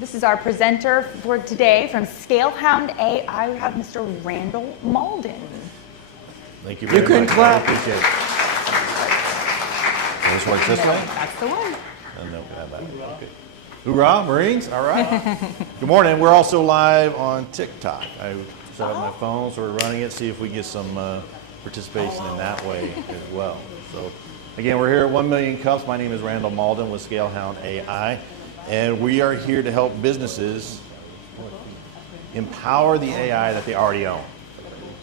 This is our presenter for today from Scalehound AI. We have Mr. Randall Mauldin. Thank you very much. You can clap. I appreciate it. This works this way? That's the one. No, okay. Hoorah, Marines. All right. Good morning. We're also live on TikTok. I set up my phone, so we're running it, see if we get some participation in that way as well. So, again, we're here at 1 Million Cups. My name is Randall Mauldin with SCALE Hound AI, and we are here to help businesses empower the AI that they already own.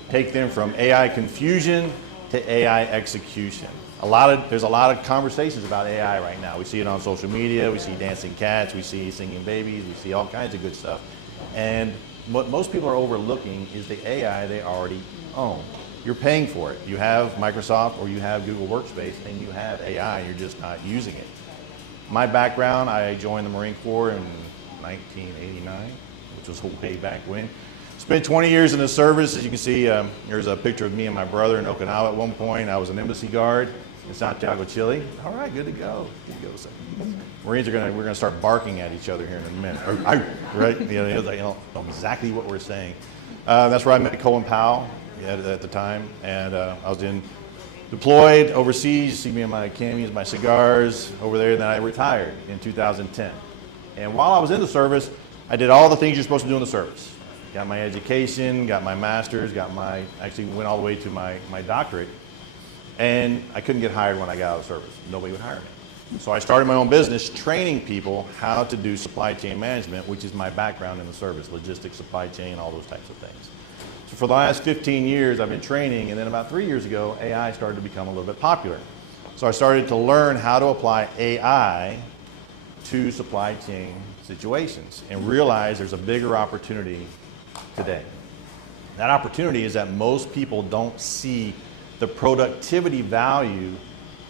Take them from AI confusion to AI execution. There's a lot of conversations about AI right now. We see it on social media, we see dancing cats, we see singing babies, we see all kinds of good stuff. And what most people are overlooking is the AI they already own. You're paying for it. You have Microsoft or you have Google Workspace and you have AI, you're just not using it. My background, I joined the Marine Corps in 1989, which was way back when. Spent 20 years in the service. As you can see, here's a picture of me and my brother in Okinawa at one point. I was an embassy guard in Santiago, Chile. All right, good to go. Good to go. Marines we're gonna start barking at each other here in a minute. Right? You know exactly what we're saying. That's where I met Colin Powell at the time, and I was deployed overseas. You see me in my camis, my cigars over there. And then I retired in 2010. And while I was in the service, I did all the things you're supposed to do in the service. Got my education, got my master's, actually went all the way to my doctorate, and I couldn't get hired when I got out of service. Nobody would hire me. So I started my own business training people how to do supply chain management, which is my background in the service, logistics, supply chain, all those types of things. So for the last 15 years, I've been training, and then about 3 years ago, AI started to become a little bit popular. So I started to learn how to apply AI to supply chain situations and realize there's a bigger opportunity today. That opportunity is that most people don't see the productivity value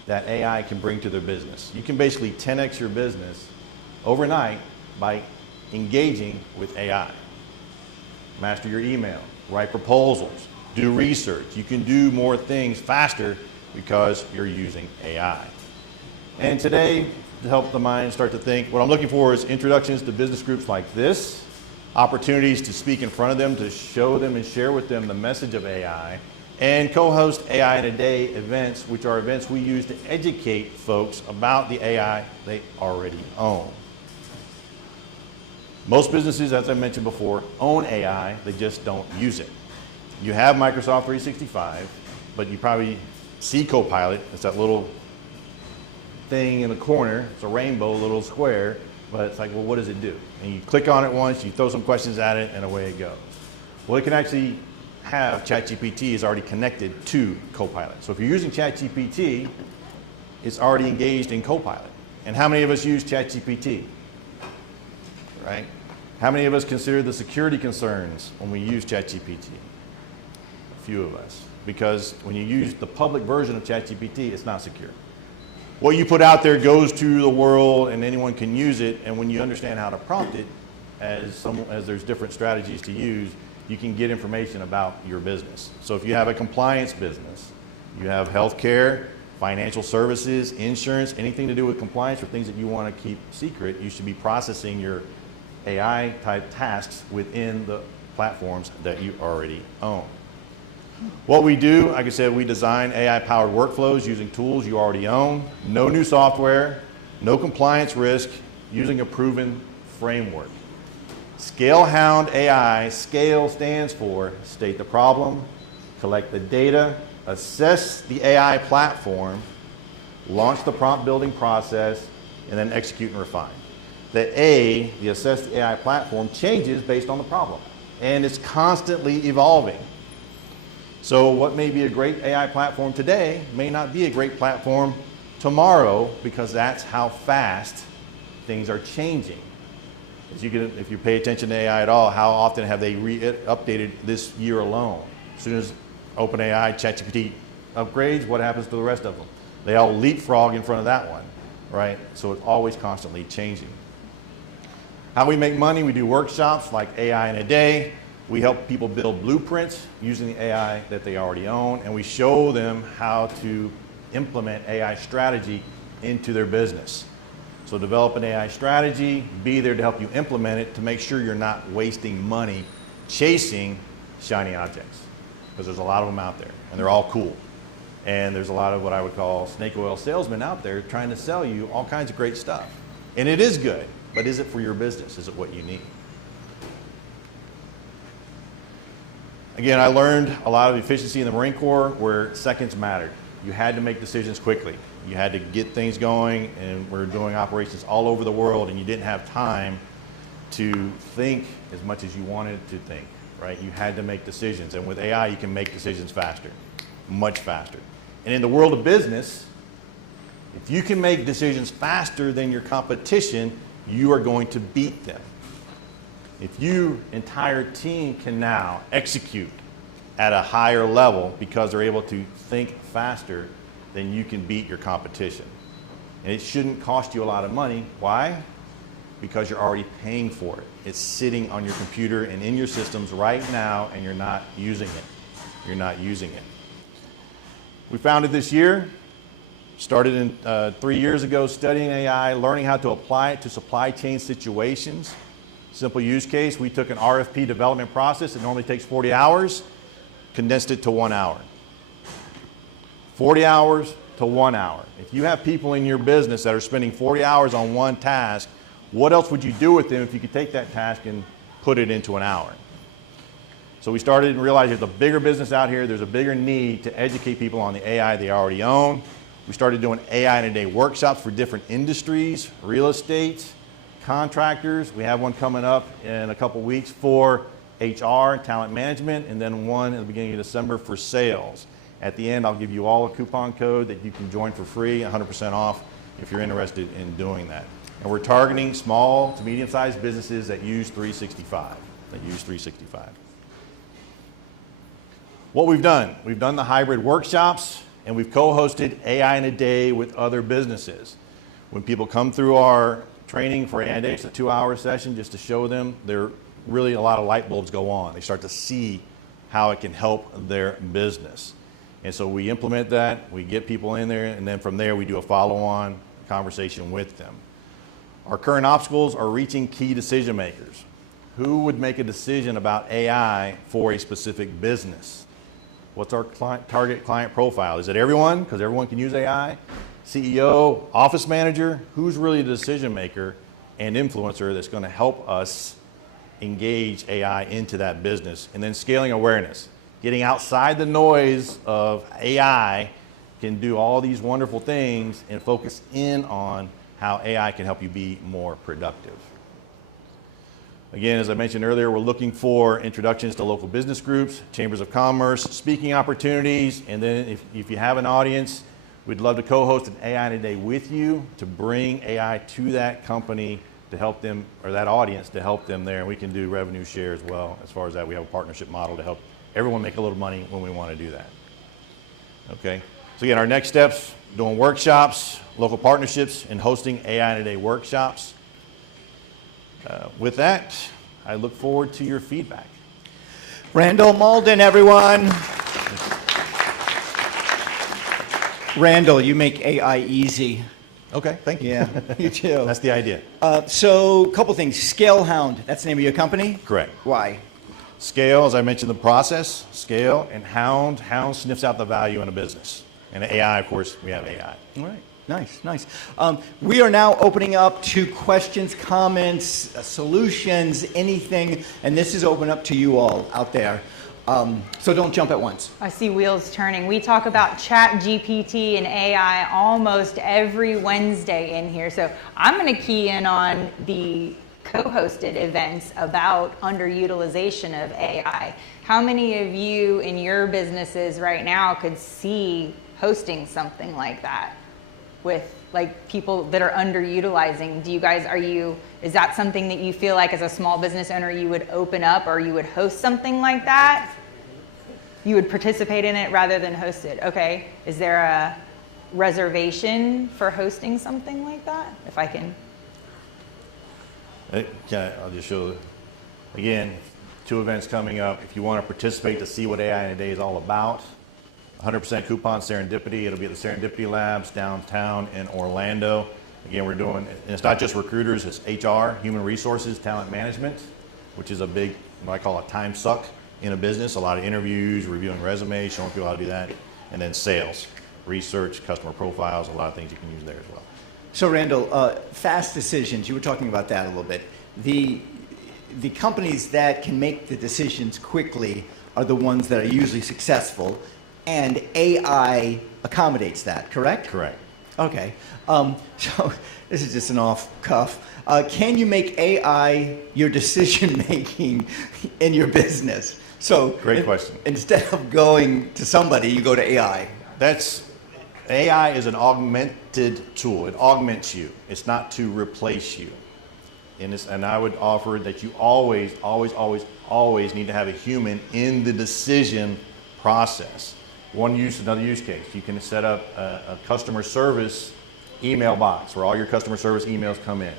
that AI can bring to their business. You can basically 10x your business overnight by engaging with AI. Master your email, write proposals, do research. You can do more things faster because you're using AI. And today, to help the mind start to think, what I'm looking for is introductions to business groups like this, opportunities to speak in front of them, to show them and share with them the message of AI, and co-host AI in a Day events, which are events we use to educate folks about the AI they already own. Most businesses, as I mentioned before, own AI, they just don't use it. You have Microsoft 365, but you probably see Copilot. It's that little thing in the corner. It's a rainbow little square, but it's like, well, what does it do? And you click on it once, you throw some questions at it, and away it goes. Well, it can actually have ChatGPT is already connected to Copilot. So if you're using ChatGPT, it's already engaged in Copilot. And how many of us use ChatGPT? Right? How many of us consider the security concerns when we use ChatGPT? A few of us. Because when you use the public version of ChatGPT, it's not secure. What you put out there goes to the world and anyone can use it, and when you understand how to prompt it, as there's different strategies to use, you can get information about your business. So if you have a compliance business, you have healthcare, financial services, insurance, anything to do with compliance or things that you want to keep secret, you should be processing your AI type tasks within the platforms that you already own. What we do, like I said, we design AI-powered workflows using tools you already own, no new software, no compliance risk, using a proven framework. Scalehound AI, SCALE stands for state the problem, collect the data, assess the AI platform, launch the prompt building process, and then execute and refine. The A, the assess the AI platform, changes based on the problem, and it's constantly evolving. So what may be a great AI platform today may not be a great platform tomorrow, because that's how fast things are changing. If you pay attention to AI at all, how often have they updated this year alone? As soon as OpenAI, ChatGPT upgrades, what happens to the rest of them? They all leapfrog in front of that one, right? So it's always constantly changing. How we make money, we do workshops like AI in a Day. We help people build blueprints using the AI that they already own, and we show them how to implement AI strategy into their business. So develop an AI strategy, be there to help you implement it to make sure you're not wasting money chasing shiny objects, because there's a lot of them out there and they're all cool. And there's a lot of what I would call snake oil salesmen out there trying to sell you all kinds of great stuff. And it is good, but is it for your business? Is it what you need? Again, I learned a lot of efficiency in the Marine Corps where seconds mattered. You had to make decisions quickly. You had to get things going, and we're doing operations all over the world, and you didn't have time to think as much as you wanted to think, right? You had to make decisions, and with AI, you can make decisions faster, much faster. And in the world of business, if you can make decisions faster than your competition, you are going to beat them. If your entire team can now execute at a higher level because they're able to think faster, then you can beat your competition. And it shouldn't cost you a lot of money. Why? Because you're already paying for it. It's sitting on your computer and in your systems right now, and you're not using it. You're not using it. We founded this year, started in 3 years ago studying AI, learning how to apply it to supply chain situations. Simple use case, we took an RFP development process that normally takes 40 hours, condensed it to 1 hour. 40 hours to 1 hour. If you have people in your business that are spending 40 hours on one task, what else would you do with them if you could take that task and put it into an hour? So we started and realized there's a bigger business out here, there's a bigger need to educate people on the AI they already own. We started doing AI in a day workshops for different industries, real estate, contractors. We have one coming up in a couple weeks for HR, talent management, and then one at the beginning of December for sales. At the end, I'll give you all a coupon code that you can join for free, 100% off if you're interested in doing that. And we're targeting small to medium-sized businesses that use 365, What we've done the hybrid workshops, and we've co-hosted AI in a day with other businesses. When people come through our training for AI in a day, it's a 2-hour session just to show them, there really a lot of light bulbs go on. They start to see how it can help their business. And so we implement that, we get people in there, and then from there we do a follow-on conversation with them. Our current obstacles are reaching key decision makers. Who would make a decision about AI for a specific business? What's our target client profile? Is it everyone? Because everyone can use AI. CEO, office manager, who's really the decision maker and influencer that's going to help us engage AI into that business? And then scaling awareness. Getting outside the noise of AI can do all these wonderful things and focus in on how AI can help you be more productive. Again, as I mentioned earlier, we're looking for introductions to local business groups, chambers of commerce, speaking opportunities, and then if you have an audience, we'd love to co-host an AI in a day with you to bring AI to that company to help them, or that audience to help them there. And we can do revenue share as well. As far as that, we have a partnership model to help everyone make a little money when we want to do that. Okay, so again, our next steps, doing workshops, local partnerships, and hosting AI in a day workshops. With that, I look forward to your feedback. Randall Mauldin, everyone. Randall, you make AI easy. Okay, thank you. Yeah, you too. That's the idea. So, a couple things. Scale Hound, that's the name of your company? Correct. Why? Scale, as I mentioned, the process, scale, and Hound. Hound sniffs out the value in a business. And AI, of course, we have AI. All right. Nice, nice. We are now opening up to questions, comments, solutions, anything, and this is open up to you all out there. So don't jump at once. I see wheels turning. We talk about ChatGPT and AI almost every Wednesday in here. So I'm going to key in on the co-hosted events about underutilization of AI. How many of you in your businesses right now could see hosting something like that with like people that are underutilizing? Do you guys, is that something that you feel like as a small business owner you would open up, or you would host something like that? You would participate in it rather than host it. Okay, is there a reservation for hosting something like that? If I can. I'll just show, again, 2 events coming up. If you want to participate to see what AI in a day is all about, 100% coupon serendipity. It'll be at the Serendipity Labs downtown in Orlando. Again, we're doing, and it's not just recruiters, it's HR, human resources, talent management, which is a big, what I call a time suck in a business. A lot of interviews, reviewing resumes, showing people how to do that. And then sales, research, customer profiles, a lot of things you can use there as well. So Randall, fast decisions, you were talking about that a little bit. The companies that can make the decisions quickly are the ones that are usually successful, and AI accommodates that, correct? Correct. Okay, so this is just an off cuff. Can you make AI your decision making in your business? So Great question. Instead of going to somebody, you go to AI. AI is an augmented tool. It augments you. It's not to replace you. And I would offer that you always need to have a human in the decision process. Another use case. You can set up a customer service email box where all your customer service emails come in.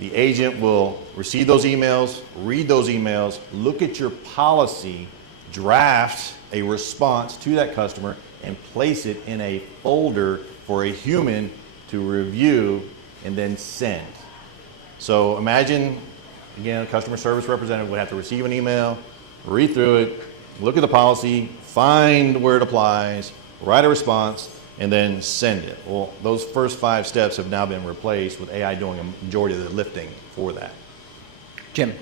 The agent will receive those emails, read those emails, look at your policy, draft a response to that customer, and place it in a folder for a human to review and then send. So imagine, again, a customer service representative would have to receive an email, read through it, look at the policy, find where it applies, write a response, and then send it. Well, those first 5 steps have now been replaced with AI doing a majority of the lifting for that. Jim.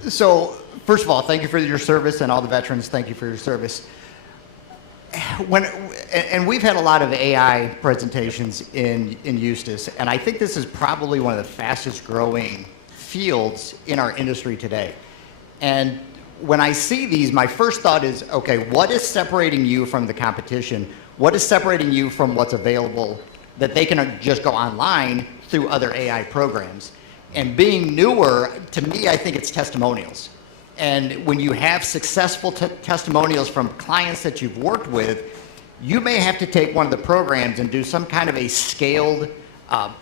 So, first of all, thank you for your service, and all the veterans, thank you for your service. And we've had a lot of AI presentations in Eustis, and I think this is probably one of the fastest growing fields in our industry today. And when I see these, my first thought is, okay, what is separating you from the competition? What is separating you from what's available that they can just go online through other AI programs? And being newer, to me, I think it's testimonials. And when you have successful testimonials from clients that you've worked with, you may have to take one of the programs and do some kind of a scaled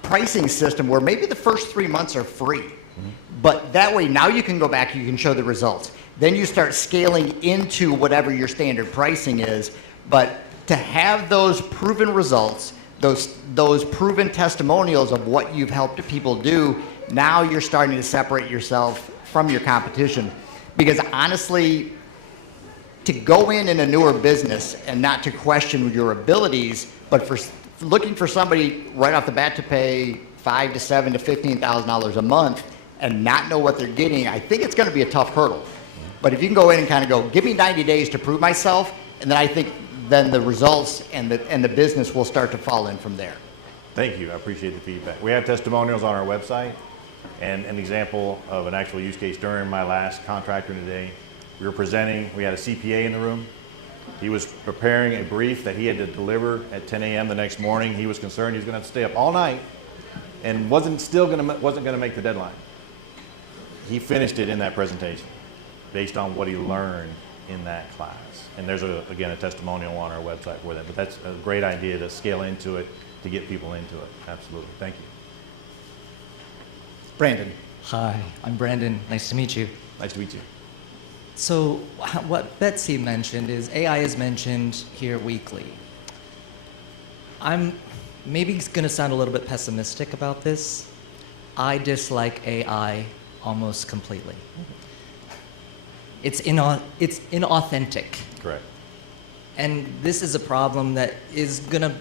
pricing system where maybe the first 3 months are free. Mm-hmm. But that way, now you can go back, you can show the results. Then you start scaling into whatever your standard pricing is. But to have those proven results, those proven testimonials of what you've helped people do, now you're starting to separate yourself from your competition. Because honestly, to go in a newer business and not to question your abilities, but for looking for somebody right off the bat to pay $5,000 to $7,000 to $15,000 a month and not know what they're getting, I think it's going to be a tough hurdle. But if you can go in and kind of go, give me 90 days to prove myself, and then I think then the results and the business will start to fall in from there. Thank you. I appreciate the feedback. We have testimonials on our website. And an example of an actual use case during my last contractor today, we were presenting, we had a CPA in the room. He was preparing a brief that he had to deliver at 10 a.m. the next morning. He was concerned he was going to have to stay up all night and wasn't going to make the deadline. He finished it in that presentation based on what he learned in that class. And there's, again, a testimonial on our website for that. But that's a great idea to scale into it, to get people into it. Absolutely. Thank you. Brandon. Hi, I'm Brandon. Nice to meet you. Nice to meet you. So what Betsy mentioned is AI is mentioned here weekly. I'm maybe going to sound a little bit pessimistic about this. I dislike AI almost completely. It's inauthentic. Correct. And this is a problem that is going to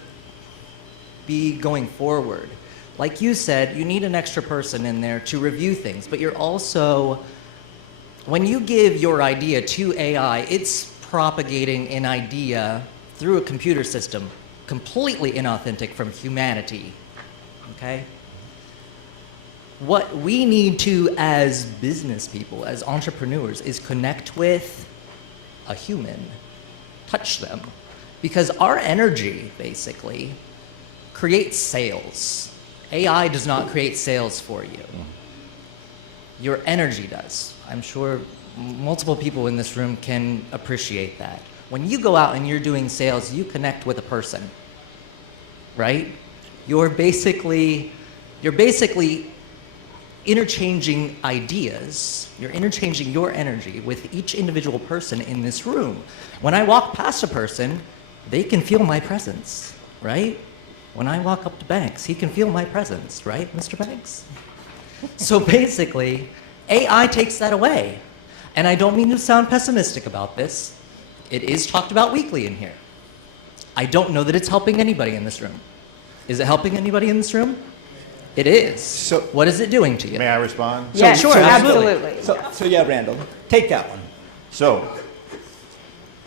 be going forward. Like you said, you need an extra person in there to review things, but you're also, when you give your idea to AI, it's propagating an idea through a computer system, completely inauthentic from humanity, okay? What we need to, as business people, as entrepreneurs, is connect with a human, touch them, because our energy, basically, creates sales. AI does not create sales for you. Your energy does. I'm sure multiple people in this room can appreciate that. When you go out and you're doing sales, you connect with a person, right? You're basically interchanging ideas. You're interchanging your energy with each individual person in this room. When I walk past a person, they can feel my presence, right? When I walk up to Banks, he can feel my presence, right, Mr. Banks? So basically, AI takes that away. And I don't mean to sound pessimistic about this. It is talked about weekly in here. I don't know that it's helping anybody in this room. Is it helping anybody in this room? It is. So what is it doing to you? May I respond? Yes, sure, absolutely. So yeah, Randall, take that one. So,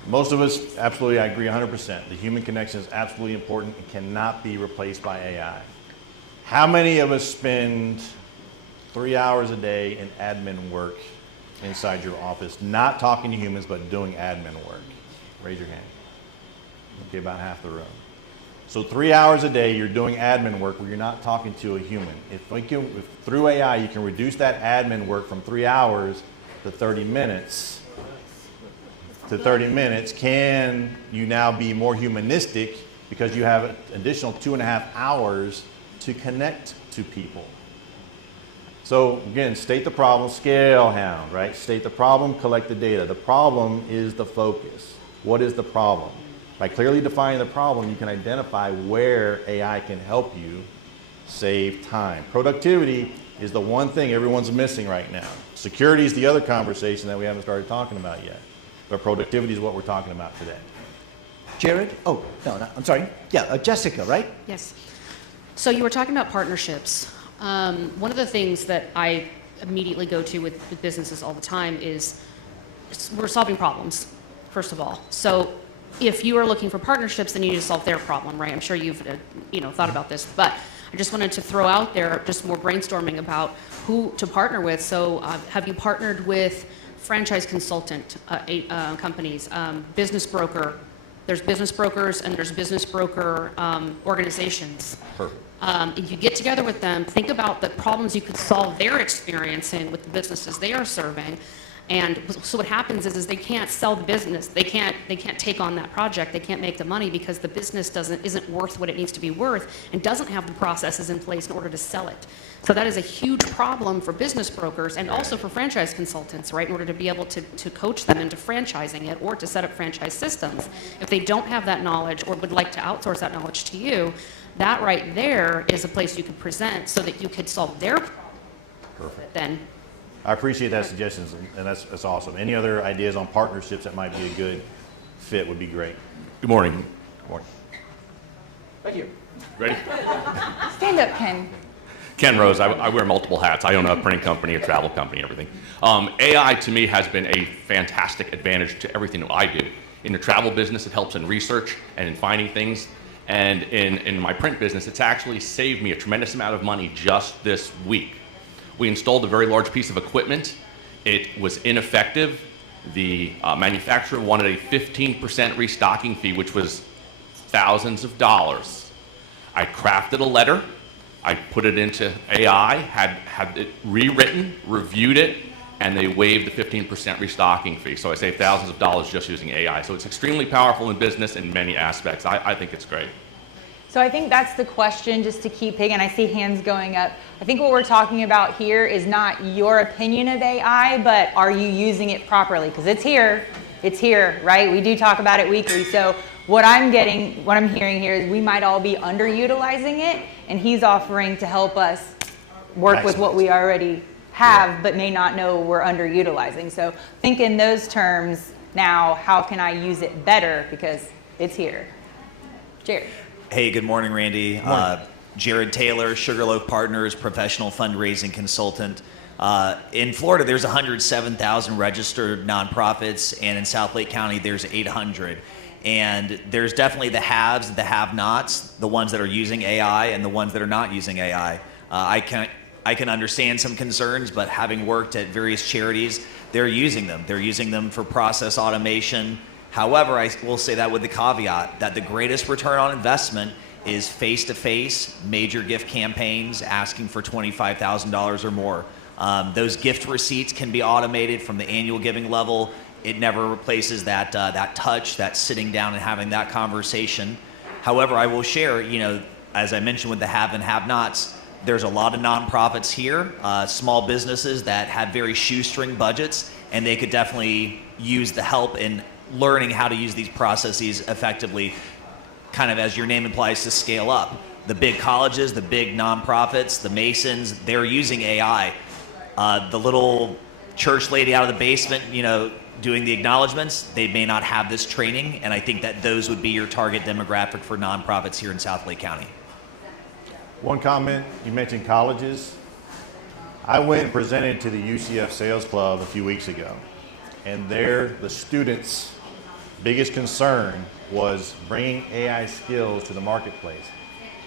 most of us, absolutely, I agree 100%. The human connection is absolutely important and cannot be replaced by AI. How many of us spend 3 hours a day in admin work inside your office, not talking to humans, but doing admin work? Raise your hand. Okay, about half the room. So 3 hours a day, you're doing admin work where you're not talking to a human. If through AI, you can reduce that admin work from 3 hours to 30 minutes, can you now be more humanistic because you have an additional 2.5 hours to connect to people? So again, state the problem, scale hound, right? State the problem, collect the data. The problem is the focus. What is the problem? By clearly defining the problem, you can identify where AI can help you save time. Productivity is the one thing everyone's missing right now. Security is the other conversation that we haven't started talking about yet. But productivity is what we're talking about today. Jared? Oh, no, I'm sorry. Yeah, Jessica, right? Yes. So you were talking about partnerships. One of the things that I immediately go to with businesses all the time is we're solving problems, first of all. So if you are looking for partnerships, then you need to solve their problem, right? I'm sure you've thought about this, but I just wanted to throw out there just more brainstorming about who to partner with. So have you partnered with franchise consultant companies, business broker? There's business brokers and there's business broker organizations. Perfect. If you get together with them, think about the problems you could solve they're experiencing with the businesses they are serving. And so what happens is they can't sell the business. They can't take on that project. They can't make the money because the business isn't worth what it needs to be worth and doesn't have the processes in place in order to sell it. So that is a huge problem for business brokers and also for franchise consultants, right? In order to be able to coach them into franchising it or to set up franchise systems. If they don't have that knowledge or would like to outsource that knowledge to you, that right there is a place you could present so that you could solve their problem. Perfect. Then I appreciate that suggestion, and that's awesome. Any other ideas on partnerships that might be a good fit would be great. Good morning. Good morning. Right here. Ready? Stand up, Ken. Ken Rose. I wear multiple hats. I own a printing company, a travel company, everything. AI to me has been a fantastic advantage to everything that I do. In the travel business, it helps in research and in finding things. And in my print business, it's actually saved me a tremendous amount of money just this week. We installed a very large piece of equipment. It was ineffective. The manufacturer wanted a 15% restocking fee, which was thousands of dollars. I crafted a letter. I put it into AI, had it rewritten, reviewed it, and they waived the 15% restocking fee. So I saved thousands of dollars just using AI. So it's extremely powerful in business in many aspects. I think it's great. So I think that's the question, just to keep picking. I see hands going up. I think what we're talking about here is not your opinion of AI, but are you using it properly? Because it's here, right? We do talk about it weekly. So what I'm hearing here is we might all be underutilizing it, and he's offering to help us work with what we already have, but may not know we're underutilizing. So think in those terms now, how can I use it better? Because it's here. Jared. Hey, good morning, Randy. Jared Taylor, Sugarloaf Partners, professional fundraising consultant. In Florida, there's 107,000 registered nonprofits, and in South Lake County, there's 800. And there's definitely the haves, the have-nots, the ones that are using AI and the ones that are not using AI. I can understand some concerns, but having worked at various charities, they're using them. They're using them for process automation. However, I will say that with the caveat that the greatest return on investment is face-to-face major gift campaigns asking for $25,000 or more. Those gift receipts can be automated from the annual giving level. It never replaces that touch, that sitting down and having that conversation. However, I will share, as I mentioned with the have and have-nots, there's a lot of nonprofits here, small businesses that have very shoestring budgets, and they could definitely use the help in learning how to use these processes effectively, kind of as your name implies, to scale up. the big colleges, the big nonprofits, the Masons, they're using AI. The little church lady out of the basement, doing the acknowledgments, they may not have this training, and I think that those would be your target demographic for nonprofits here in South Lake County. One comment, you mentioned colleges. I went and presented to the UCF Sales Club a few weeks ago, and the students' biggest concern was bringing AI skills to the marketplace.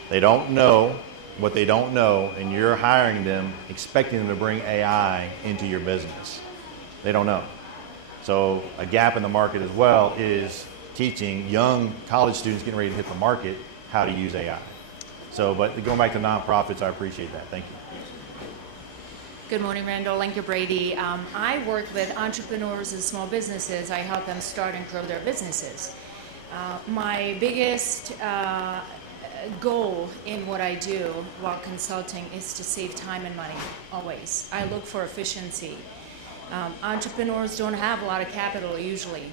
They don't know what they don't know, and you're hiring them, expecting them to bring AI into your business. They don't know. So a gap in the market as well is teaching young college students getting ready to hit the market how to use AI. So, but going back to nonprofits, I appreciate that. Thank you. Good morning, Randall. Linka Brady. I work with entrepreneurs and small businesses. I help them start and grow their businesses. My biggest goal in what I do while consulting is to save time and money, always. I look for efficiency. Entrepreneurs don't have a lot of capital usually.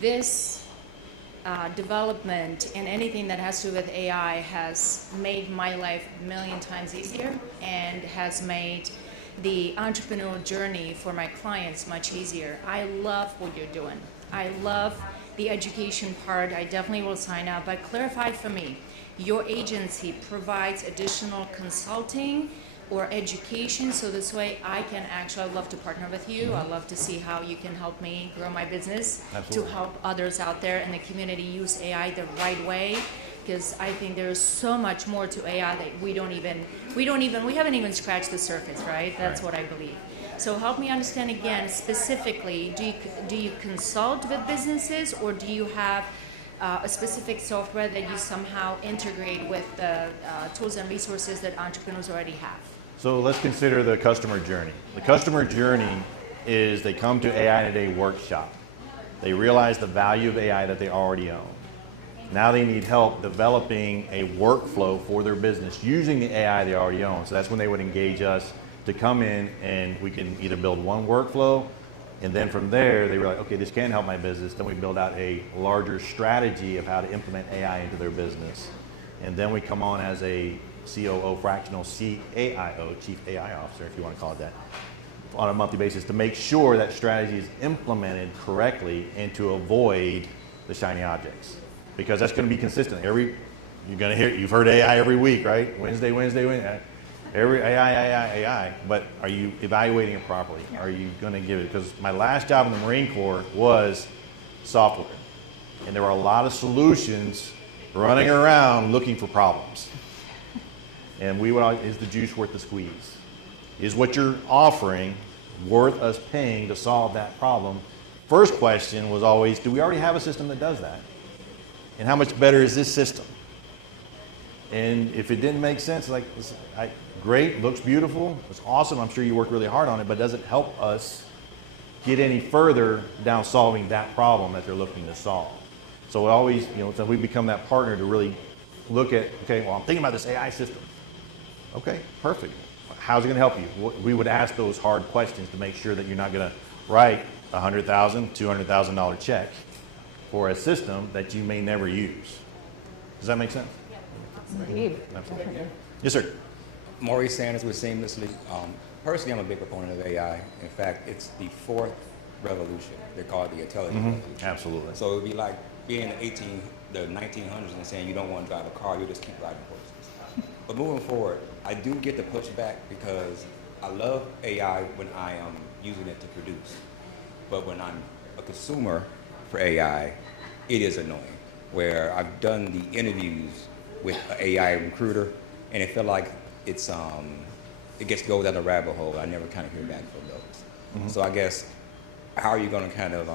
This development and anything that has to do with AI has made my life a million times easier and has made the entrepreneurial journey for my clients much easier. I love what you're doing. I love the education part. I definitely will sign up, but clarify for me, your agency provides additional consulting or education, so this way I'd love to partner with you. I'd love to see how you can help me grow my business. Absolutely. To help others out there in the community use AI the right way, because I think there's so much more to AI that we haven't even scratched the surface, right? That's what I believe. So help me understand again, specifically, do you consult with businesses, or do you have a specific software that you somehow integrate with the tools and resources that entrepreneurs already have? So let's consider the customer journey. The customer journey is they come to AI Today workshop. They realize the value of AI that they already own. Now they need help developing a workflow for their business using the AI they already own. So that's when they would engage us to come in, and we can either build one workflow, and then from there they realize, okay, this can help my business. Then we build out a larger strategy of how to implement AI into their business. And then we come on as a COO, fractional CAIO, Chief AI Officer, if you want to call it that, on a monthly basis to make sure that strategy is implemented correctly and to avoid the shiny objects. Because that's going to be consistent. You've heard AI every week, right? Wednesday. Every AI. But are you evaluating it properly? Are you going to give it? Because my last job in the Marine Corps was software. And there were a lot of solutions running around looking for problems. And is the juice worth the squeeze? Is what you're offering worth us paying to solve that problem? First question was always, do we already have a system that does that? And how much better is this system? And if it didn't make sense, great, looks beautiful, it's awesome, I'm sure you worked really hard on it, but does it help us get any further down solving that problem that they're looking to solve? So always, so we become that partner to really look at, okay, well, I'm thinking about this AI system. Okay, perfect. How's it going to help you? We would ask those hard questions to make sure that you're not going to write a $100,000, $200,000 check for a system that you may never use. Does that make sense? Indeed. Absolutely. Yes, sir. Maurice Sanders with Seamlessly. Personally, I'm a big proponent of AI. In fact, it's the fourth revolution. They call it the intelligent revolution. Absolutely. So it would be like being in the 1900s and saying you don't want to drive a car, you just keep riding horses. But moving forward, I do get the pushback because I love AI when I am using it to produce. But when I'm a consumer for AI, it is annoying. Where I've done the interviews with an AI recruiter, and it felt like it goes down a rabbit hole. I never kind of hear back from those. So I guess, how are you going to kind of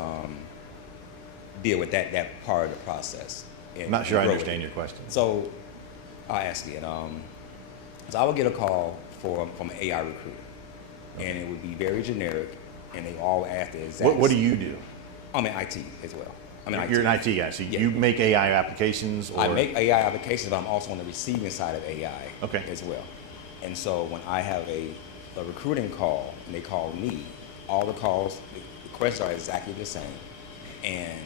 deal with that part of the process? I'm not sure I understand your question. So I'll ask it. So I would get a call from an AI recruiter, and it would be very generic, and they all ask the exact. What do you do? I'm in IT as well. You're an IT guy, so you make AI applications? Or? I make AI applications, but I'm also on the receiving side of AI as well. And so when I have a recruiting call and they call me, all the calls, the questions are exactly the same, and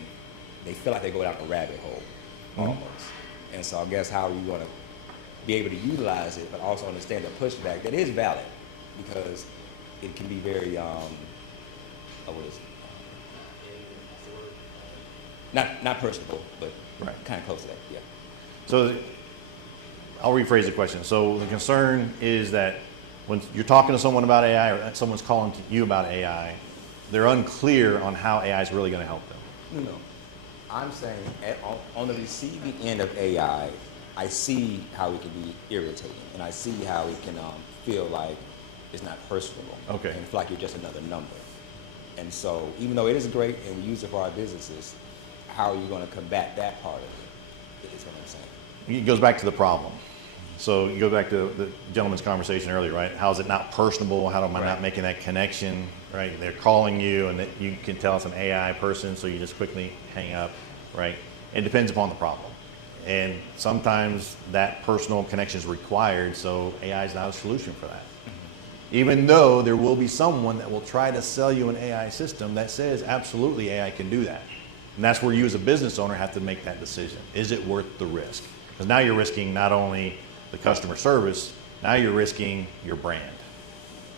they feel like they go down a rabbit hole almost. And so I guess how are you going to be able to utilize it, but also understand the pushback that is valid, because it can be very, what is it? Not personable, but kind of close to that, yeah. So I'll rephrase the question. So the concern is that when you're talking to someone about AI or someone's calling to you about AI, they're unclear on how AI is really going to help them. No. I'm saying on the receiving end of AI, I see how it can be irritating, and I see how it can feel like it's not personable. Okay. And feel like you're just another number. And so even though it is great and we use it for our businesses, how are you going to combat that part of it is what I'm saying. It goes back to the problem. So you go back to the gentleman's conversation earlier, right? How is it not personable? How am I not making that connection, right? They're calling you and you can tell it's an AI person, so you just quickly hang up, right? It depends upon the problem. And sometimes that personal connection is required, so AI is not a solution for that. Even though there will be someone that will try to sell you an AI system that says absolutely AI can do that. And that's where you as a business owner have to make that decision. Is it worth the risk? Because now you're risking not only the customer service, now you're risking your brand.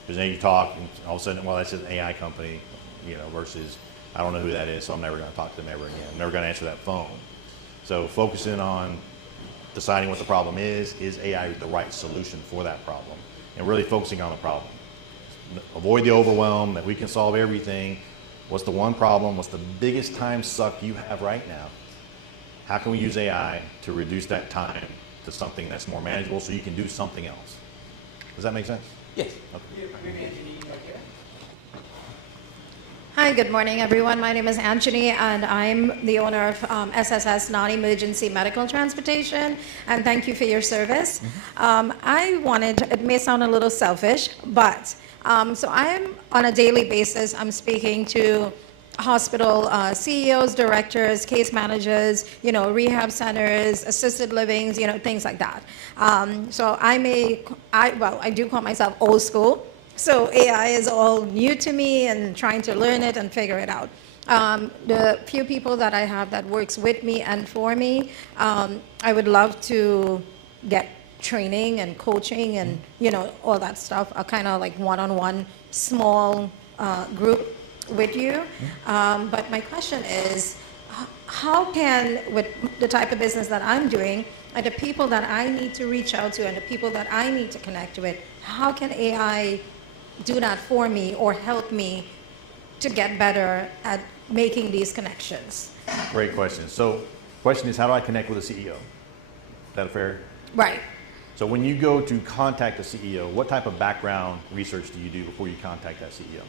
Because now you talk and all of a sudden, well, that's an AI company, versus I don't know who that is, so I'm never going to talk to them ever again. I'm never going to answer that phone. So focusing on deciding what the problem is AI the right solution for that problem? And really focusing on the problem. Avoid the overwhelm that we can solve everything. What's the one problem? What's the biggest time suck you have right now? How can we use AI to reduce that time to something that's more manageable so you can do something else? Does that make sense? Yes. Okay. Hi, good morning, everyone. My name is Anthony, and I'm the owner of SSS Non-Emergency Medical Transportation, and thank you for your service. It may sound a little selfish, but so I'm on a daily basis, I'm speaking to hospital CEOs, directors, case managers, rehab centers, assisted livings, things like that. So I do call myself old school. So AI is all new to me and trying to learn it and figure it out. The few people that I have that works with me and for me, I would love to get training and coaching and all that stuff, a kind of like one-on-one small group with you. But my question is, how can, with the type of business that I'm doing, and the people that I need to reach out to and the people that I need to connect with, how can AI do that for me or help me to get better at making these connections? Great question. So question is, how do I connect with a CEO? Is that fair? Right. So when you go to contact a CEO, what type of background research do you do before you contact that CEO?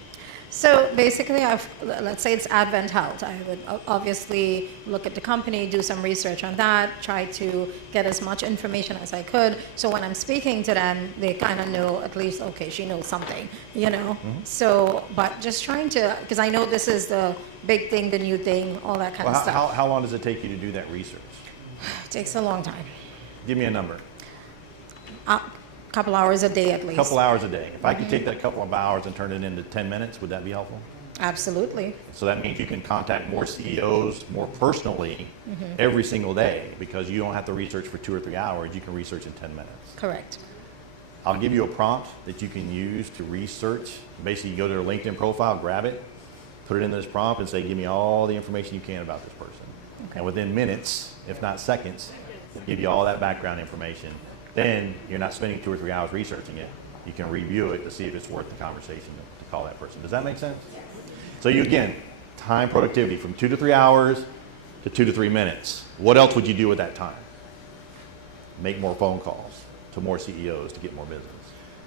So basically, let's say it's Advent Health. I would obviously look at the company, do some research on that, try to get as much information as I could. So when I'm speaking to them, they kind of know at least, okay, she knows something, So, but just trying to, because I know this is the big thing, the new thing, all that kind of stuff. How long does it take you to do that research? It takes a long time. Give me a number. Couple hours a day at least. Couple hours a day. If I could take that couple of hours and turn it into 10 minutes, would that be helpful? Absolutely. So that means you can contact more CEOs more personally every single day, because you don't have to research for 2 or 3 hours. You can research in 10 minutes. Correct. I'll give you a prompt that you can use to research. Basically, you go to their LinkedIn profile, grab it, put it into this prompt, and say, give me all the information you can about this person. Okay. And within minutes, if not seconds, give you all that background information. Then you're not spending 2 or 3 hours researching it. You can review it to see if it's worth the conversation to call that person. Does that make sense? So you, again, time productivity from 2 to 3 hours to 2 to 3 minutes. What else would you do with that time? Make more phone calls to more CEOs to get more business.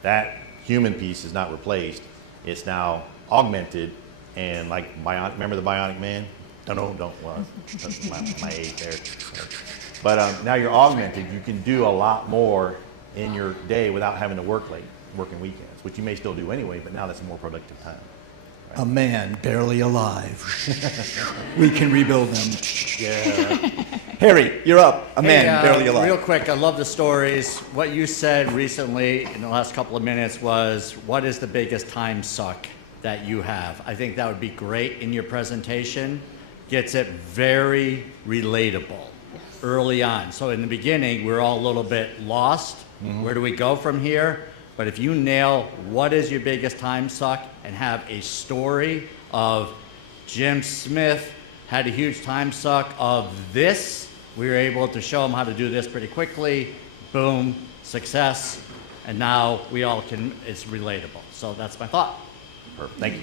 That human piece is not replaced. It's now augmented, and like remember the Bionic Man? Don't. Well, that's my age there. But now you're augmented. You can do a lot more in your day without having to working weekends, which you may still do anyway, but now that's a more productive time. Right? A man barely alive. We can rebuild them. Yeah. Harry, you're up. A man barely alive. Real quick, I love the stories. What you said recently in the last couple of minutes was, what is the biggest time suck that you have? I think that would be great in your presentation. Gets it very relatable. early on. So in the beginning, we're all a little bit lost. Where do we go from here? But if you nail what is your biggest time suck and have a story of Jim Smith had a huge time suck of this, we were able to show him how to do this pretty quickly, boom, success, and now we all can, it's relatable. So that's my thought. Perfect. Thank you.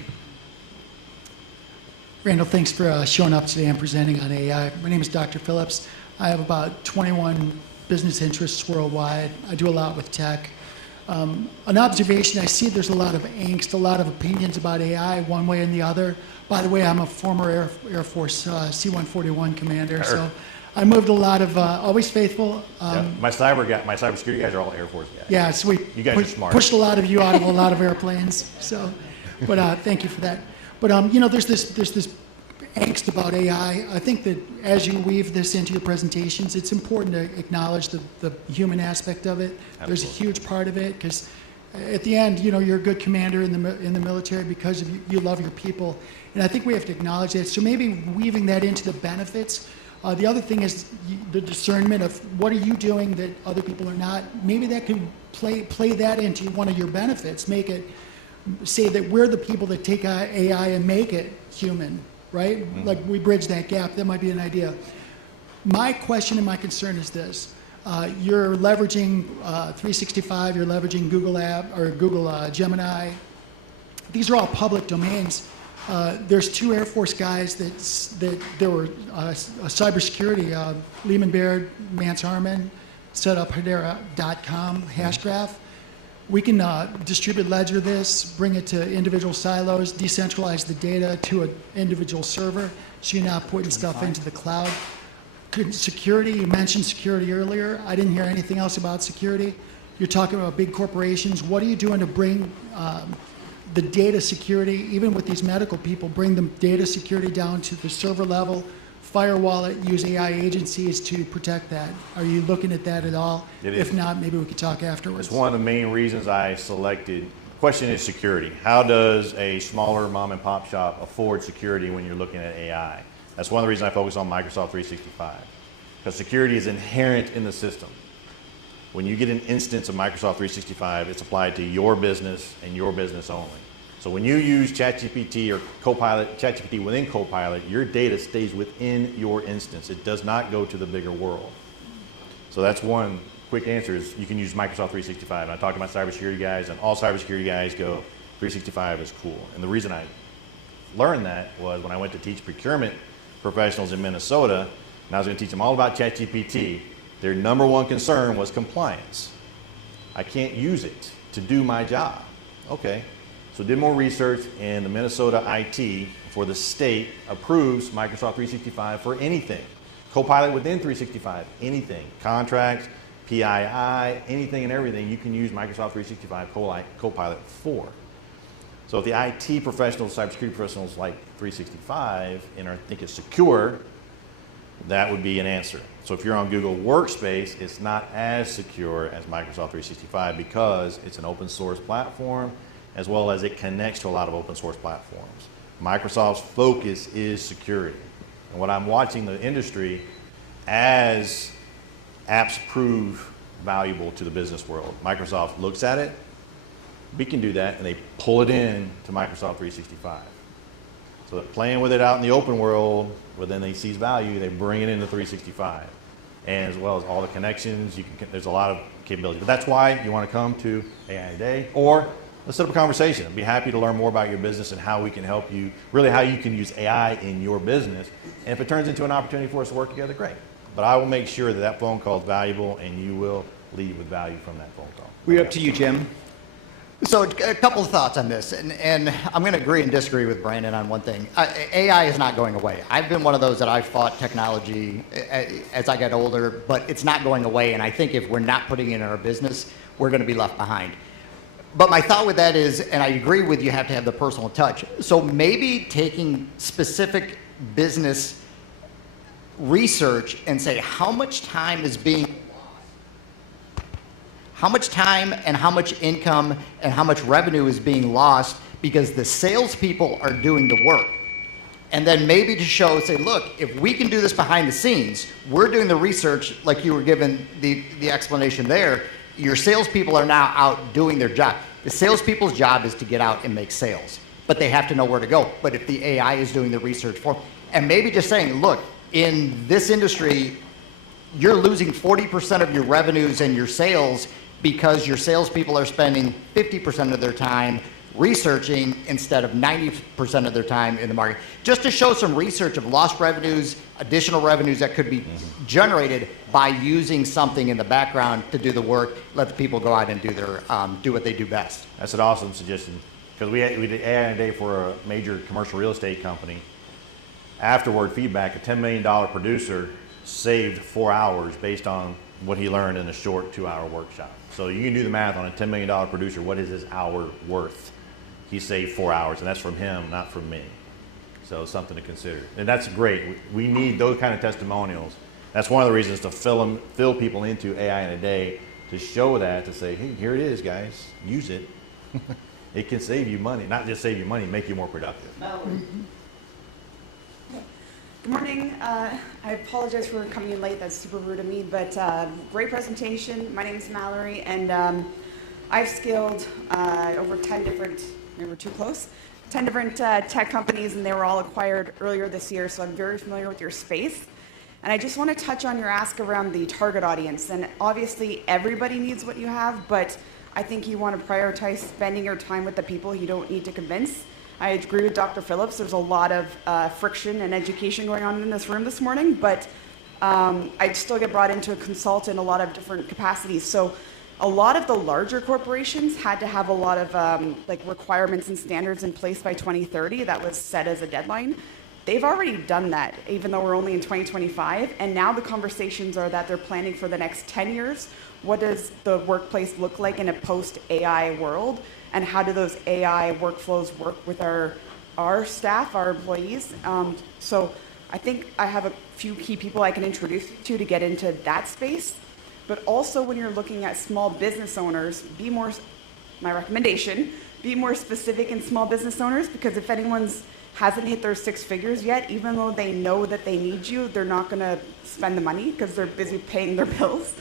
Randall, thanks for showing up today and presenting on AI. My name is Dr. Phillips. I have about 21 business interests worldwide. I do a lot with tech. An observation, I see there's a lot of angst, a lot of opinions about AI one way and the other. By the way, I'm a former Air Force C-141 commander, so I moved a lot of, always faithful. Yeah. My cybersecurity guys are all Air Force guys. Yeah, so we You guys are smart. pushed a lot of you out of a lot of airplanes. So, but thank you for that. But you know, there's this angst about AI. I think that as you weave this into your presentations, it's important to acknowledge the human aspect of it. Absolutely. There's a huge part of it because at the end, you know, you're a good commander in the military because of you love your people, and I think we have to acknowledge that. So maybe weaving that into the benefits. The other thing is the discernment of what are you doing that other people are not. Maybe that could play that into one of your benefits. Make it say that we're the people that take AI and make it human. Right? Like we bridge that gap. That might be an idea. My question and my concern is this. You're leveraging 365, you're leveraging Google App or Google Gemini. These are all public domains. There's 2 Air Force guys that there were cybersecurity, Lehman Baird, Mance Harmon, set up Hedera.com hash graph. We can distribute ledger this, bring it to individual silos, decentralize the data to an individual server, so you're not putting stuff into the cloud. Security, you mentioned security earlier. I didn't hear anything else about security. You're talking about big corporations. What are you doing to bring the data security, even with these medical people, bring the data security down to the server level, firewall it, use AI agencies to protect that? Are you looking at that at all? If not, maybe we could talk afterwards. It's one of the main reasons I selected. The question is security. How does a smaller mom and pop shop afford security when you're looking at AI? That's one of the reasons I focus on Microsoft 365, because security is inherent in the system. When you get an instance of Microsoft 365, it's applied to your business and your business only. So when you use ChatGPT or Copilot, ChatGPT within Copilot, your data stays within your instance. It does not go to the bigger world. So that's one quick answer is you can use Microsoft 365. And I talk to my cybersecurity guys, and all cybersecurity guys go, 365 is cool. And the reason I learned that was when I went to teach procurement professionals in Minnesota, and I was going to teach them all about ChatGPT. Their number one concern was compliance. I can't use it to do my job. Okay. So did more research, and the Minnesota IT for the state approves Microsoft 365 for anything. Copilot within 365, anything. Contracts, PII, anything and everything you can use Microsoft 365 Copilot for. So if the IT professionals, cybersecurity professionals like 365 and think it's secure, that would be an answer. So if you're on Google Workspace, it's not as secure as Microsoft 365 because it's an open source platform, as well as it connects to a lot of open source platforms. Microsoft's focus is security. And what I'm watching the industry, as apps prove valuable to the business world, Microsoft looks at it, we can do that, and they pull it in to Microsoft 365. So they're playing with it out in the open world, but then they seize value, they bring it into 365. And as well as all the connections, there's a lot of capabilities. But that's why you want to come to AI Today, or let's set up a conversation. I'd be happy to learn more about your business and how we can help you, really how you can use AI in your business. And if it turns into an opportunity for us to work together, great. But I will make sure that that phone call is valuable and you will leave with value from that phone call. We're up to you, Jim. So a couple of thoughts on this, and I'm going to agree and disagree with Brandon on one thing. AI is not going away. I've been one of those that I've fought technology as I got older, but it's not going away, and I think if we're not putting it in our business, we're going to be left behind. But my thought with that is, and I agree with you have to have the personal touch, so maybe taking specific business research and say how much time is being how much time and how much income and how much revenue is being lost because the salespeople are doing the work. And then maybe to show, say, look, if we can do this behind the scenes, we're doing the research, like you were given the explanation there. Your salespeople are now out doing their job. The salespeople's job is to get out and make sales, but they have to know where to go. But if the AI is doing the research for them, and maybe just saying, look, in this industry, you're losing 40% of your revenues and your sales because your salespeople are spending 50% of their time researching instead of 90% of their time in the market. Just to show some research of lost revenues, additional revenues that could be generated by using something in the background to do the work, let the people go out and do their do what they do best. That's an awesome suggestion, because we did AI in a day for a major commercial real estate company. Afterward feedback, a $10 million producer saved 4 hours based on what he learned in a short 2-hour workshop. So you can do the math on a $10 million producer. What is his hour worth? He saved 4 hours, and that's from him, not from me. So something to consider. And that's great. We need those kind of testimonials. That's one of the reasons to fill people into AI in a day, to show that, to say, hey, here it is, guys. Use it. It can save you money. Not just save you money, make you more productive. Good morning. I apologize for coming in late. That's super rude of me, but great presentation. My name is Mallory, and I've scaled over 10 different, maybe we're too close, 10 different tech companies, and they were all acquired earlier this year, so I'm very familiar with your space. And I just want to touch on your ask around the target audience. And obviously, everybody needs what you have, but I think you want to prioritize spending your time with the people you don't need to convince. I agree with Dr. Phillips. There's a lot of friction and education going on in this room this morning, but I still get brought into a consult in a lot of different capacities. So a lot of the larger corporations had to have a lot of like requirements and standards in place by 2030. That was set as a deadline. They've already done that, even though we're only in 2025. And now the conversations are that they're planning for the next 10 years. What does the workplace look like in a post-AI world? And how do those AI workflows work with our staff, our employees? So I think I have a few key people I can introduce you to get into that space. But also when you're looking at small business owners, be more, my recommendation, be more specific in small business owners, because if anyone's hasn't hit their 6 figures yet, even though they know that they need you, they're not gonna spend the money because they're busy paying their bills.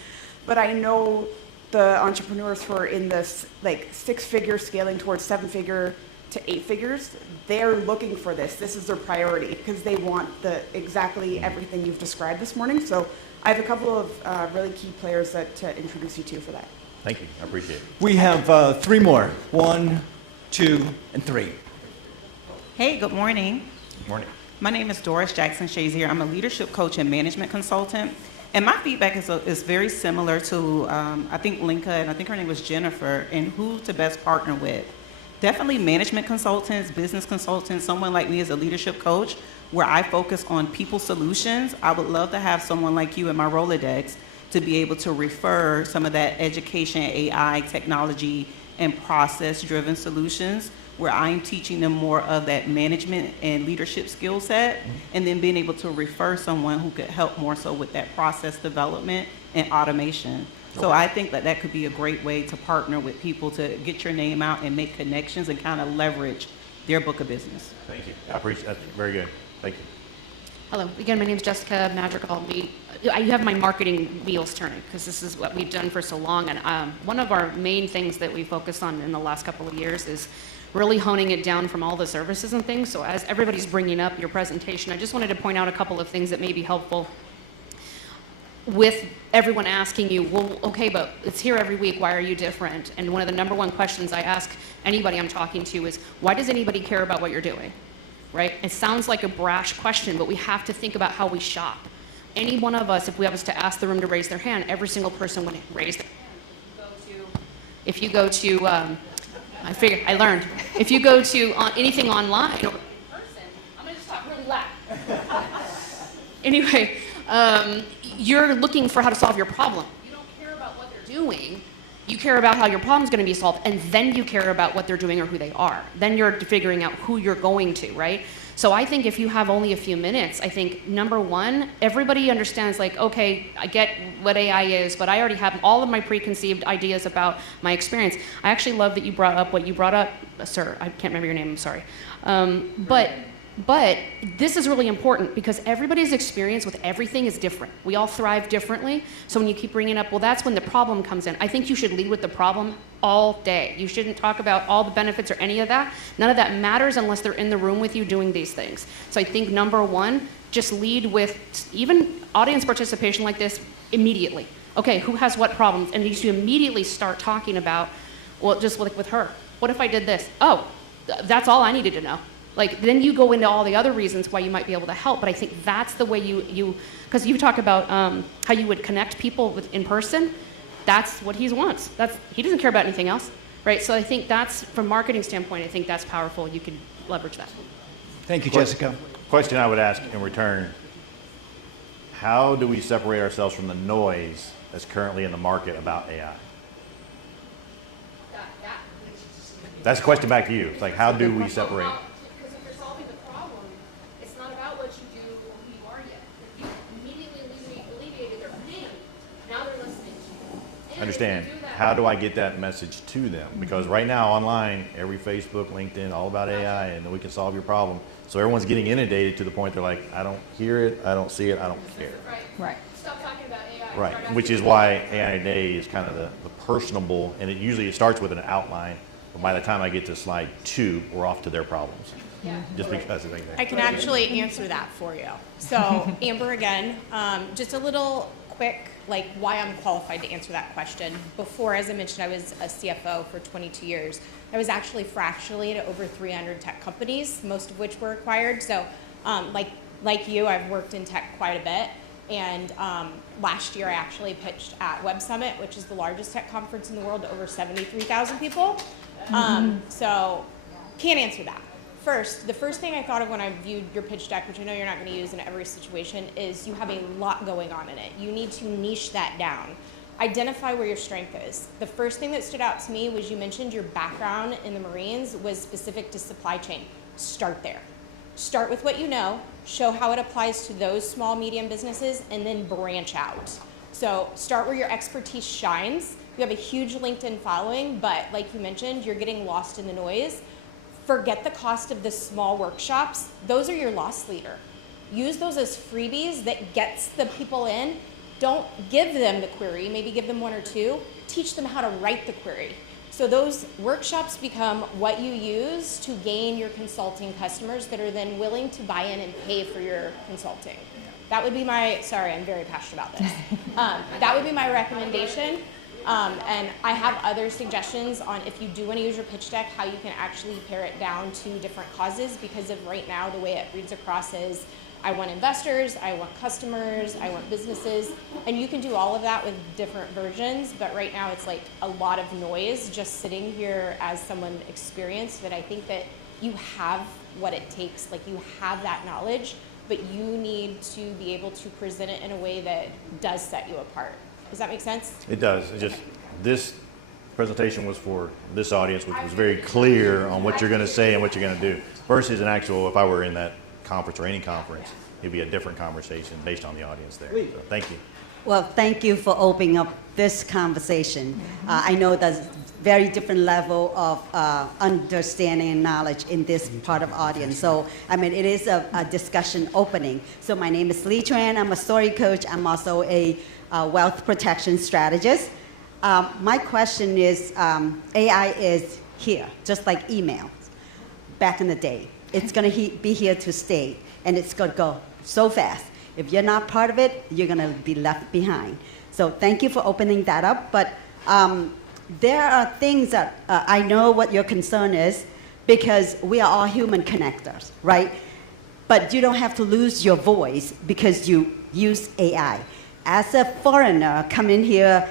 But I know the entrepreneurs who are in this like 6-figure scaling towards 7-figure to 8 figures, they're looking for this. This is their priority because they want exactly everything you've described this morning. So I have a couple of really key players to introduce you to for that. Thank you, I appreciate it. We have 3 more. 1, 2, and 3. Hey, good morning. Good morning. My name is Doris Jackson Shazier. I'm a leadership coach and management consultant. And my feedback is very similar to, I think, Linka, and I think her name was Jennifer, and who to best partner with. Definitely management consultants, business consultants, someone like me as a leadership coach, where I focus on people solutions. I would love to have someone like you in my Rolodex to be able to refer some of that education, AI, technology, and process-driven solutions, where I'm teaching them more of that management and leadership skill set, and then being able to refer someone who could help more so with that process development and automation. So I think that could be a great way to partner with people to get your name out and make connections and kind of leverage their book of business. Thank you. I appreciate that. Very good. Thank you. Hello, again, my name is Jessica Madrigal. I have my marketing wheels turning because this is what we've done for so long. And one of our main things that we focused on in the last couple of years is really honing it down from all the services and things. So as everybody's bringing up your presentation, I just wanted to point out a couple of things that may be helpful with everyone asking you, well, okay, but it's here every week, why are you different? And one of the number one questions I ask anybody I'm talking to is, why does anybody care about what you're doing, right? It sounds like a brash question, but we have to think about how we shop. Any one of us, if we was to ask the room to raise their hand, every single person would raise their hand. If you go to I learned. If you go to anything online or in person, I'm gonna just talk really loud. Anyway, you're looking for how to solve your problem. You don't care about what they're doing. You care about how your problem's gonna be solved, and then you care about what they're doing or who they are. Then you're figuring out who you're going to, right? So I think if you have only a few minutes, I think number one, everybody understands like, okay, I get what AI is, but I already have all of my preconceived ideas about my experience. I actually love that you brought up what you brought up, sir. I can't remember your name, I'm sorry. But But this is really important because everybody's experience with everything is different. We all thrive differently. So when you keep bringing up, well, that's when the problem comes in. I think you should lead with the problem all day. You shouldn't talk about all the benefits or any of that. None of that matters unless they're in the room with you doing these things. So I think number one, just lead with even audience participation like this immediately. Okay, who has what problems? And you should immediately start talking about, well, just like with her. What if I did this? Oh, that's all I needed to know. Like, then you go into all the other reasons why you might be able to help, but I think that's the way because you talk about how you would connect people in person, that's what he wants. He doesn't care about anything else, right? So I think that's, from a marketing standpoint, I think that's powerful. You can leverage that. Thank you, Jessica. Question I would ask in return, how do we separate ourselves from the noise that's currently in the market about AI? That's a question back to you. It's like, how do we separate? Understand, how do I get that message to them? Because right now online, every Facebook, LinkedIn, all about AI, and we can solve your problem. So everyone's getting inundated to the point they're like, I don't hear it, I don't see it, I don't care. Right. Stop talking about AI. Right, which is why AI today is kind of the personable, and it starts with an outline, but by the time I get to slide 2, we're off to their problems. Yeah. Just because of anything. I can actually answer that for you. So Amber again, just a little quick, like why I'm qualified to answer that question. Before, as I mentioned, I was a CFO for 22 years. I was actually fractionally at over 300 tech companies, most of which were acquired. So like you, I've worked in tech quite a bit. And last year I actually pitched at Web Summit, which is the largest tech conference in the world, to over 73,000 people. So can't answer that. The first thing I thought of when I viewed your pitch deck, which I know you're not going to use in every situation, is you have a lot going on in it. You need to niche that down. Identify where your strength is. The first thing that stood out to me was you mentioned your background in the Marines was specific to supply chain. Start there. Start with what you know, show how it applies to those small, medium businesses, and then branch out. So start where your expertise shines. You have a huge LinkedIn following, but like you mentioned, you're getting lost in the noise. Forget the cost of the small workshops. Those are your loss leader. Use those as freebies that gets the people in. Don't give them the query, maybe give them 1 or 2. Teach them how to write the query. So those workshops become what you use to gain your consulting customers that are then willing to buy in and pay for your consulting. That would be sorry, I'm very passionate about this. That would be my recommendation. And I have other suggestions on, if you do want to use your pitch deck, how you can actually pare it down to different causes, because of right now the way it reads across is, I want investors, I want customers, I want businesses, and you can do all of that with different versions, but right now it's like a lot of noise just sitting here as someone experienced, that I think that you have what it takes, like you have that knowledge, but you need to be able to present it in a way that does set you apart. Does that make sense? It does. It's just, this presentation was for this audience, which was very clear on what you're going to say and what you're going to do, versus an actual, if I were in that conference or any conference, it'd be a different conversation based on the audience there. So, thank you. Well, thank you for opening up this conversation. I know there's very different level of understanding and knowledge in this part of audience. So, I mean, it is a discussion opening. So my name is Lee Tran. I'm a story coach. I'm also a wealth protection strategist. My question is, AI is here, just like email back in the day. It's going to be here to stay, and it's going to go so fast. If you're not part of it, you're going to be left behind. So thank you for opening that up. But there are things that I know what your concern is, because we are all human connectors, right? But you don't have to lose your voice because you use AI. As a foreigner coming here,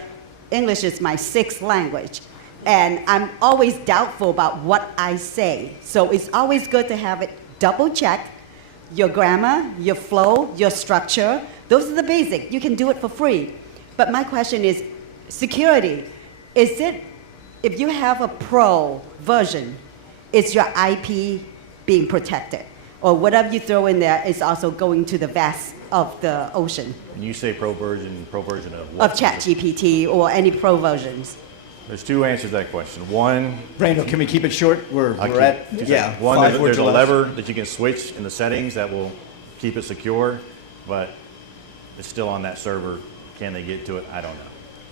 English is my 6th language. And I'm always doubtful about what I say. So it's always good to have it double check your grammar, your flow, your structure. Those are the basics. You can do it for free. But my question is, security. Is it, if you have a pro version, is your IP being protected? Or whatever you throw in there is also going to the vast of the ocean? When you say pro version of what? Of ChatGPT or any pro versions. There's two answers to that question. One, Randall, can we keep it short? We're at, yeah, one, 5 words there's a left. lever that you can switch in the settings that will keep it secure, but it's still on that server. Can they get to it? I don't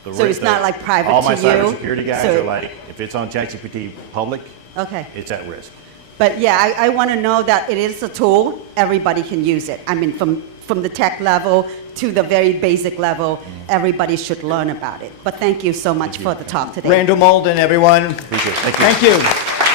know. So it's not like private all my to you? cybersecurity guys So- are like, if it's on ChatGPT public, Okay. it's at risk. But yeah, I want to know that it is a tool. Everybody can use it. I mean, from the tech level to the very basic level, everybody should learn about it. But thank you so much for the talk today. Randall Mauldin, everyone. Appreciate it. Thank you.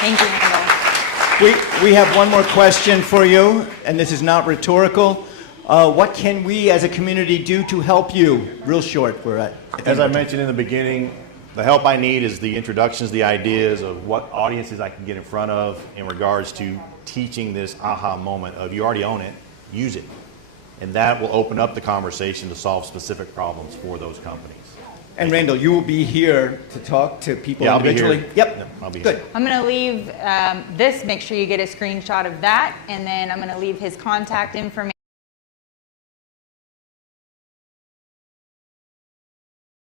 Thank you, Randall. We have one more question for you, and this is not rhetorical. What can we as a community do to help you? Real short, we're at. As I mentioned in the beginning, the help I need is the introductions, the ideas of what audiences I can get in front of in regards to teaching this aha moment of you already own it, use it. And that will open up the conversation to solve specific problems for those companies. And Randall, you will be here to talk to people Yeah, I'll be individually? here. Yep. Yep, I'll be Good. here. I'm going to leave this, make sure you get a screenshot of that, and then I'm going to leave his contact information.